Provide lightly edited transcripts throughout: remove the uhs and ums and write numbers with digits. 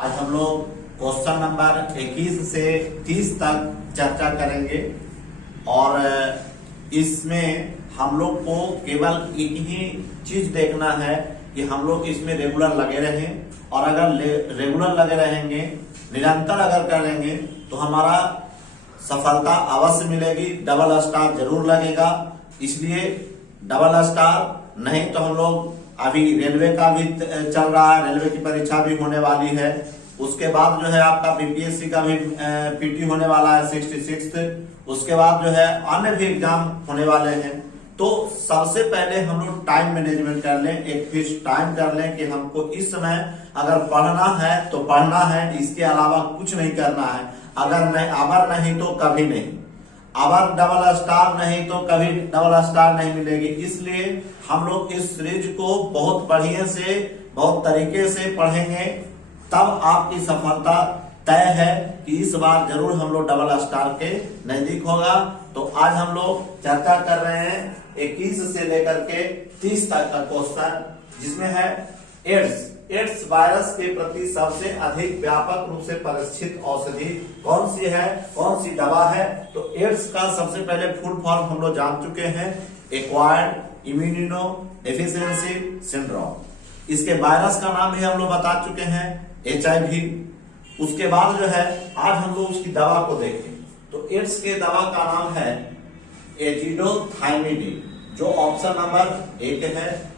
आज हम लोग क्वेश्चन नंबर 21 से 30 तक चर्चा करेंगे और इसमें हम लोग को केवल एक ही चीज देखना है कि हम लोग इसमें रेगुलर लगे रहें और अगर रेगुलर लगे रहेंगे, निरंतर अगर करेंगे तो हमारा सफलता अवश्य मिलेगी। डबल स्टार जरूर लगेगा, इसलिए डबल स्टार नहीं तो हम लोग अभी रेलवे का भी चल रहा है, रेलवे की परीक्षा भी होने वाली है। उसके बाद जो है आपका बीपीएससी का भी पीटी होने वाला है 66। उसके बाद जो है अन्य भी एग्जाम होने वाले हैं। तो सबसे पहले हम लोग टाइम मैनेजमेंट कर लें, एक फिक्स टाइम कर लें कि हमको इस समय अगर पढ़ना है तो पढ़ना है, इसके अलावा कुछ नहीं करना है। अगर नहीं तो कभी नहीं, अगर डबल स्टार नहीं तो कभी डबल स्टार नहीं मिलेगी। इसलिए हम लोग इस सीरीज को बहुत बढ़िया से, बहुत तरीके से पढ़ेंगे, तब आपकी सफलता तय है कि इस बार जरूर हम लोग डबल स्टार के नजदीक होगा। तो आज हम लोग चर्चा कर रहे हैं 21 से लेकर के 30 तक का क्वेश्चन, जिसमें है एड्स वायरस के प्रति सबसे अधिक व्यापक रूप से परीक्षित औषधि कौन सी है, कौन सी दवा है। तो एड्स का सबसे पहले फुल फॉर्म हम लोग जान चुके हैं, एक्वायर्ड इम्यूनो डेफिशिएंसी सिंड्रोम। इसके वायरस का नाम भी हम लोग बता चुके हैं, HIV। उसके बाद जो है आज हम लोग उसकी दवा को देखें तो एड्स के दवा का नाम है एजिडोथाइमिडिन, जो ऑप्शन नंबर 1 है।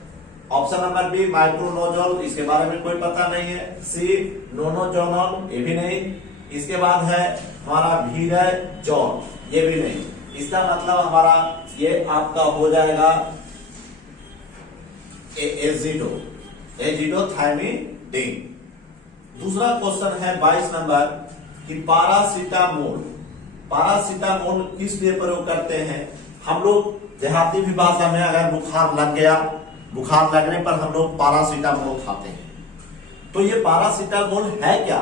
ऑप्शन नंबर बी माइक्रोनोजोल, इसके बारे में कोई पता नहीं है। सी नोनोजोनोल, ये भी नहीं। इसके बाद है हमारा वीराजोल, ये भी नहीं। इसका मतलब हमारा ये आपका हो जाएगा एजिडोथाइमिडिन। दूसरा क्वेश्चन है 22 नंबर कि पारासीटामोल किस लिए प्रयोग करते हैं। हम लोग देहाती भी भाषा में अगर बुखार लग गया, बुखार लगने पर हम लोग पारासीटामोल खाते हैं। तो ये पारासीटामोल है क्या?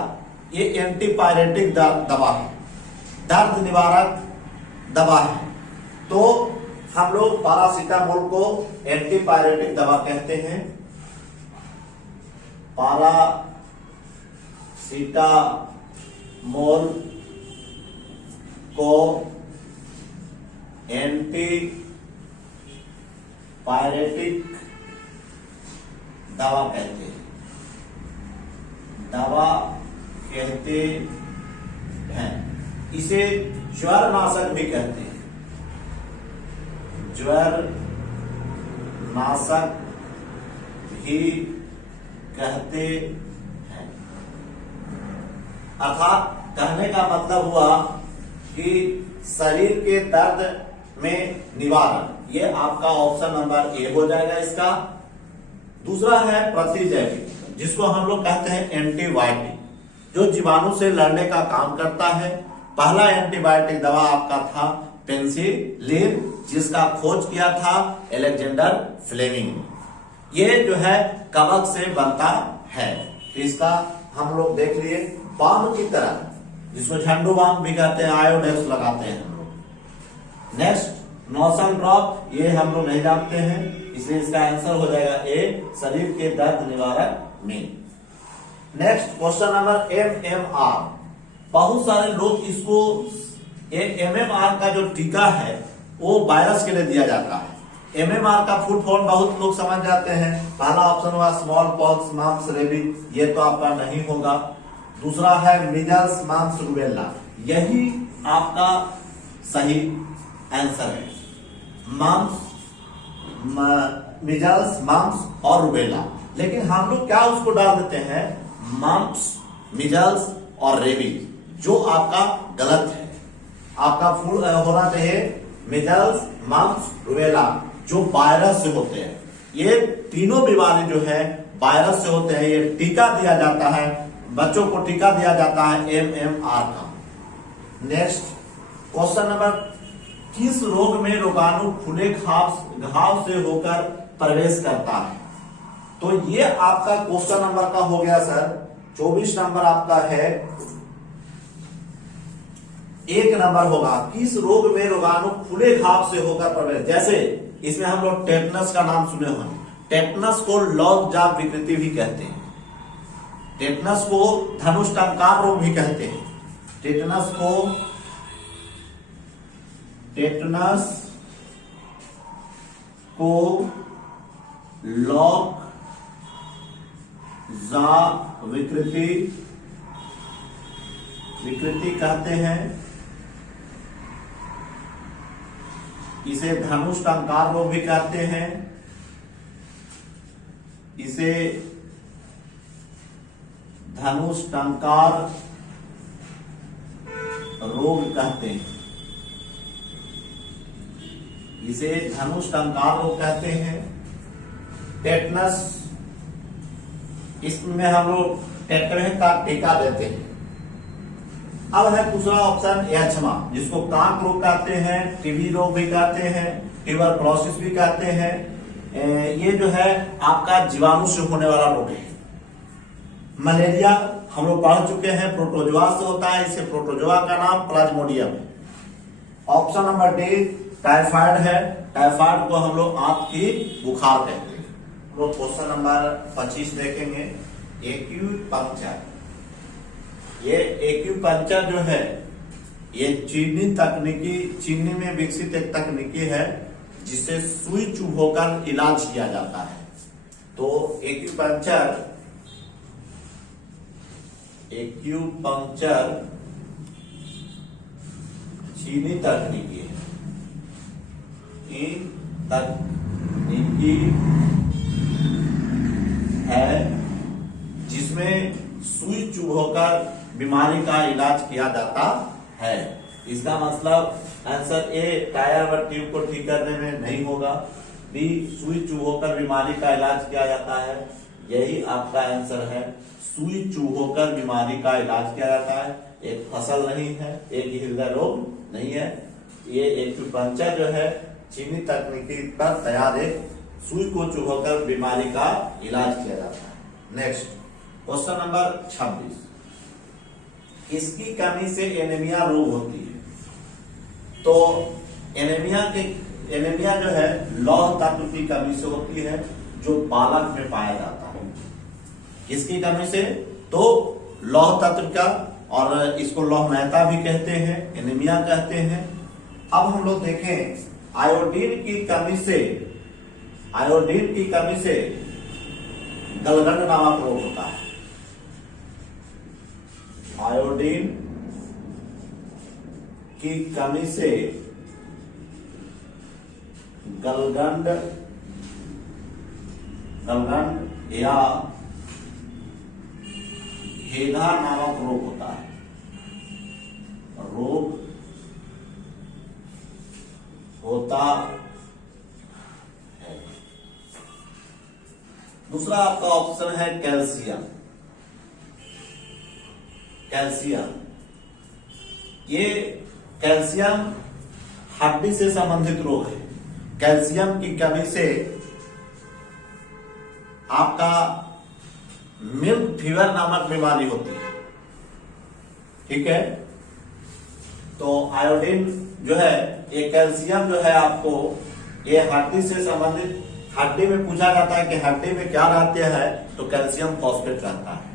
ये एंटीपायरेटिक दवा है, दर्द निवारक दवा है। तो हम लोग पारासीटामोल को एंटीपायरेटिक दवा कहते हैं। पारासीटामोल को एंटीपायरेटिक दवा कहते हैं, इसे ज्वर नाशक भी कहते हैं, ज्वर नाशक भी कहते हैं। अर्थात कहने का मतलब हुआ कि शरीर के दर्द में निवारण, ये आपका ऑप्शन नंबर ए हो जाएगा इसका। दूसरा है प्रतिजैविक, जिसको हम लोग कहते हैं एंटीबायोटिक, जो जीवाणु से लड़ने का काम करता है। पहला एंटीबायोटिक दवा आपका था पेनिसिलिन, जिसका खोज किया था अलेक्जेंडर फ्लेमिंग। ये जो है कवक से बनता है। तो इसका हम लोग देख लिए। बाम की तरह, जिसको झंडू बाम भी कहते हैं, आयोडेक्स लगाते हैं हम लोग। नेक्स्ट नोशन ड्रॉप, ये हम लोग नहीं जानते हैं, इसलिए इसका आंसर हो जाएगा ए, शरीर के दर्द निवारक में। Next question number MMR। बहुत सारे लोग इसको MMR का जो टीका है वो वायरस के लिए दिया जाता है। MMR का फुल फॉर्म बहुत लोग समझ जाते हैं। पहला ऑप्शन हुआ स्मॉल पॉक्स, माम्स, रेबीज, ये तो आपका नहीं होगा। दूसरा है मीजल्स, माम्स, रूबेला, यही आपका सही आंसर है। मीजल्स, माम्स और रूबेला। लेकिन हम लोग क्या उसको डाल देते हैं, माम्स, मीजल्स और रेबीज, जो आपका गलत है। आपका फुल होना चाहिए मीजल्स, माम्स, रूबेला, जो वायरस से होते हैं। ये तीनों बीमारी जो है वायरस से होते हैं। ये टीका दिया जाता है, बच्चों को टीका दिया जाता है MMR का। नेक्स्ट क्वेश्चन नंबर, किस रोग में रोगाणु खुले घाव से होकर प्रवेश करता है। तो ये आपका क्वेश्चन नंबर का हो गया सर। 24 नंबर आपका है, 1 नंबर होगा, किस रोग में रोगाणु खुले घाव से होकर प्रवेश। जैसे इसमें हम लोग टेटनस का नाम सुने होंगे, टेटनस को लॉकजॉ विकृति भी कहते हैं। टेटनस को धनुष टंकार रोग भी कहते हैं। टेटनस को लॉक जा विकृति कहते हैं। इसे धनुष टंकार रोग भी कहते हैं। इसे धनुष टंकार रोग कहते हैं। इसे धनुष टंकार रोग कहते हैं। टेटनस, इसमें हम लोग टेटनस का टीका देते हैं। अब है दूसरा ऑप्शन एचमा, जिसको कांक रोग कहते हैं, टीबी रोग भी कहते हैं, ट्यूबरक्लोसिस भी कहते हैं। ये जो है आपका जीवाणु से होने वाला रोग है। मलेरिया हम लोग पढ़ चुके हैं, प्रोटोजोआ से होता है। इसे प्रोटोजोआ का नाम प्लाज्मोडियम है। ऑप्शन नंबर डी टाइफाइड है। टाइफाइड को हम लोग आंत की बुखार कहते हैं। लोग क्वेश्चन नंबर 25 देखेंगे। एक्यूपंक्चर, ये एक्यूपंक्चर जो है ये चीनी में विकसित एक तकनीकी है जिससे सुई चुभोकर इलाज किया जाता है। तो एक्यूपंक्चर चीनी तकनीकी है। तकनीकी है जिसमें सुई चुभोकर बीमारी का इलाज किया जाता है। इसका मतलब आंसर ए टायर व ट्यूब को ठीक करने में नहीं होगा। बी सुई चुभोकर बीमारी का इलाज किया जाता है। यही आपका आंसर है, सुई चुभोकर बीमारी का इलाज किया जाता है। एक फसल नहीं है, एक हृदय रोग नहीं है। ये एक्यूपंक्चर जो है चीनी तकनीकी पर तैयार एक सुई को चुभोकर बीमारी का इलाज किया जाता है। नेक्स्ट क्वेश्चन नंबर 26, किसकी कमी से एनीमिया रोग होती है? तो एनीमिया जो है लौह तत्व की कमी से होती है, जो बालक में पाया जाता है। किसकी कमी से? तो लौह तत्व का, और इसको लौह मेहता भी कहते हैं, एनीमिया कहते हैं। अब हम लोग देखें आयोडीन की कमी से गलगंड नामक रोग होता है। आयोडीन की कमी से गलगंड या हेधा नामक रोग होता है। रोग होता है। दूसरा आपका ऑप्शन है कैल्शियम। ये कैल्शियम हड्डी से संबंधित रोग है। कैल्शियम की कमी से आपका मिल्क फीवर नामक बीमारी होती है। ठीक है, तो आयोडीन जो है, ये कैल्शियम जो है आपको, ये हड्डी से संबंधित, हड्डी में पूछा जाता है कि हड्डी में क्या रहते हैं, तो कैल्शियम फॉस्फेट रहता है।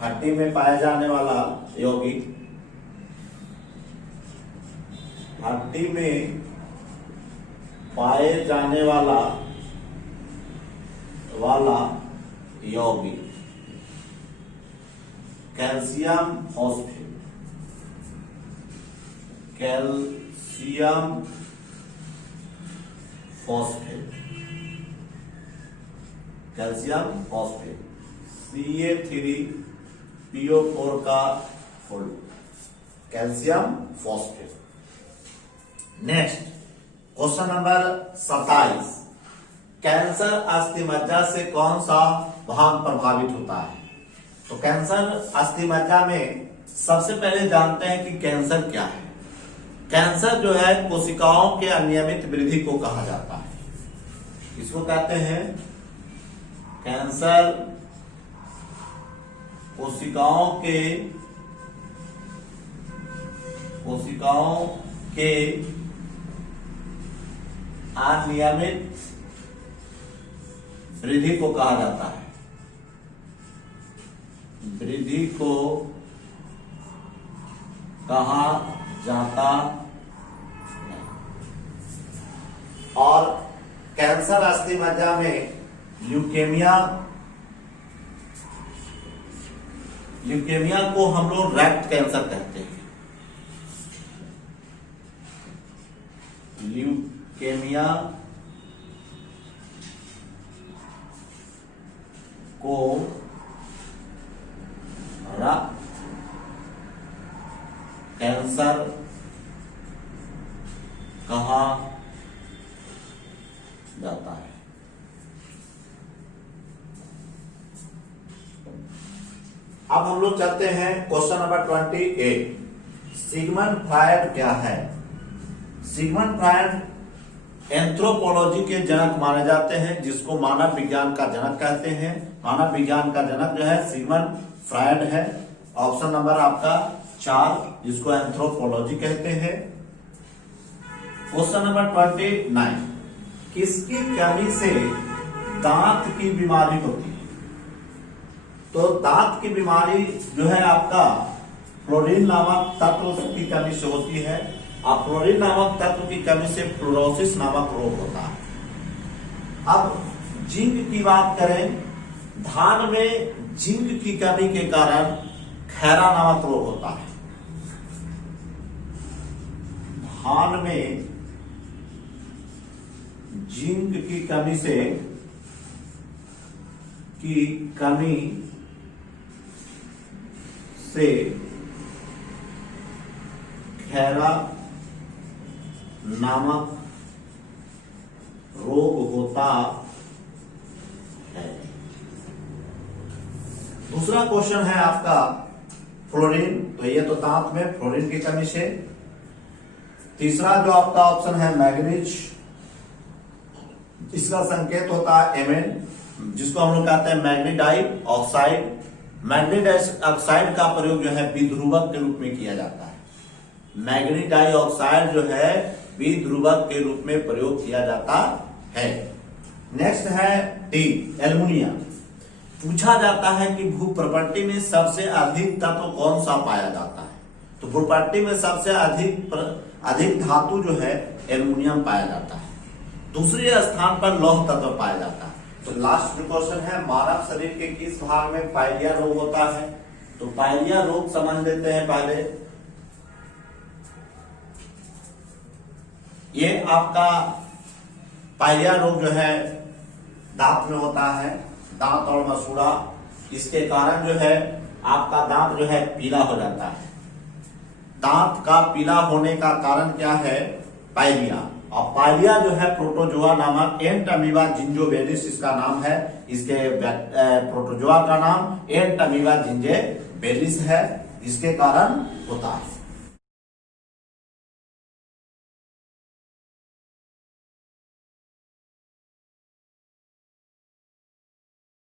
हड्डी में पाया जाने वाला यौगिक, हड्डी में पाए जाने वाला यौगिक calcium phosphate. Calcium phosphate Ca3PO4 का full calcium phosphate. Next question number 27, cancer अस्थिमज्जा से कौन सा भाग प्रभावित होता है? तो कैंसर अस्थिमज्जा में सबसे पहले जानते हैं कि कैंसर क्या है। कैंसर जो है कोशिकाओं के अनियमित वृद्धि को कहा जाता है। इसको कहते हैं कैंसर कोशिकाओं के अनियमित वृद्धि को कहा जाता है। वृद्धि को कहा जाता है। और कैंसर अस्थि मज्जा में ल्यूकेमिया को हम लोग रेक्ट कैंसर कहते हैं। ल्यूकेमिया को रक्त कैंसर कहा जाता है। अब हम लोग चलते हैं क्वेश्चन नंबर 28। सिगमंड फ्रायड क्या है? सिगमंड फ्रायड एंथ्रोपोलॉजी के जनक माने जाते हैं, जिसको मानव विज्ञान का जनक कहते हैं। मानव विज्ञान का जनक जो है सिगमंड फ्रायड है। ऑप्शन नंबर आपका 4, जिसको एंथ्रोपोलॉजी कहते हैं। Question number 29। किसकी कमी से दांत की बीमारी होती है? तो दांत की बीमारी जो है आपका फ्लोरीन नामक तत्व की कमी से होती है। और फ्लोरीन नामक तत्व की कमी से फ्लोरोसिस नामक रोग होता है। अब जिंक की बात करें, धान में जिंक की कमी के कारण खैरा नामक रोग होता है। धान में जिंक की कमी से खैरा नामक रोग होता है। दूसरा क्वेश्चन है आपका फ्लोरीन, तो ये तो दांत में फ्लोरीन की कमी से। तीसरा जो आपका ऑप्शन है मैग्नीज, इसका संकेत होता है Mn, जिसको हम लोग कहते हैं मैग्नीडाइड ऑक्साइड। मैग्नीडाइड ऑक्साइड का प्रयोग जो है विध्रुवक के रूप में किया जाता है। मैग्नीडाइड ऑक्साइड जो है विध्रुवक के रूप में प्रयोग किया जाता है। नेक्स्ट है डी, एल्युमिनियम। पूछा जाता है कि भूप्रपट्टी में सबसे अधिक तत्व कौन सा पाया जाता है? तो भूप्रपट्टी में सबसे अधिक धातु जो है एल्युमिनियम पाया जाता है। दूसरे स्थान पर लौह तत्व पाया जाता है। तो लास्ट क्वेश्चन है, मानव शरीर के किस भाग में पाइलिया रोग होता है? तो पाइलिया रोग समझ लेते हैं पहले। ये आपका पाइलिया रोग जो है दांत में होता है, दांत और मसूड़ा। इसके कारण जो है आपका दांत जो है पीला हो जाता है। दांत का पीला होने का कारण क्या है? पाइलिया। और पाइलिया जो है प्रोटोजोआ नामक एंटमीबा जिंजिबेलिस इसका नाम है। इसके प्रोटोजोआ का नाम एंटमीबा जिंजिबेलिस है, इसके कारण होता है।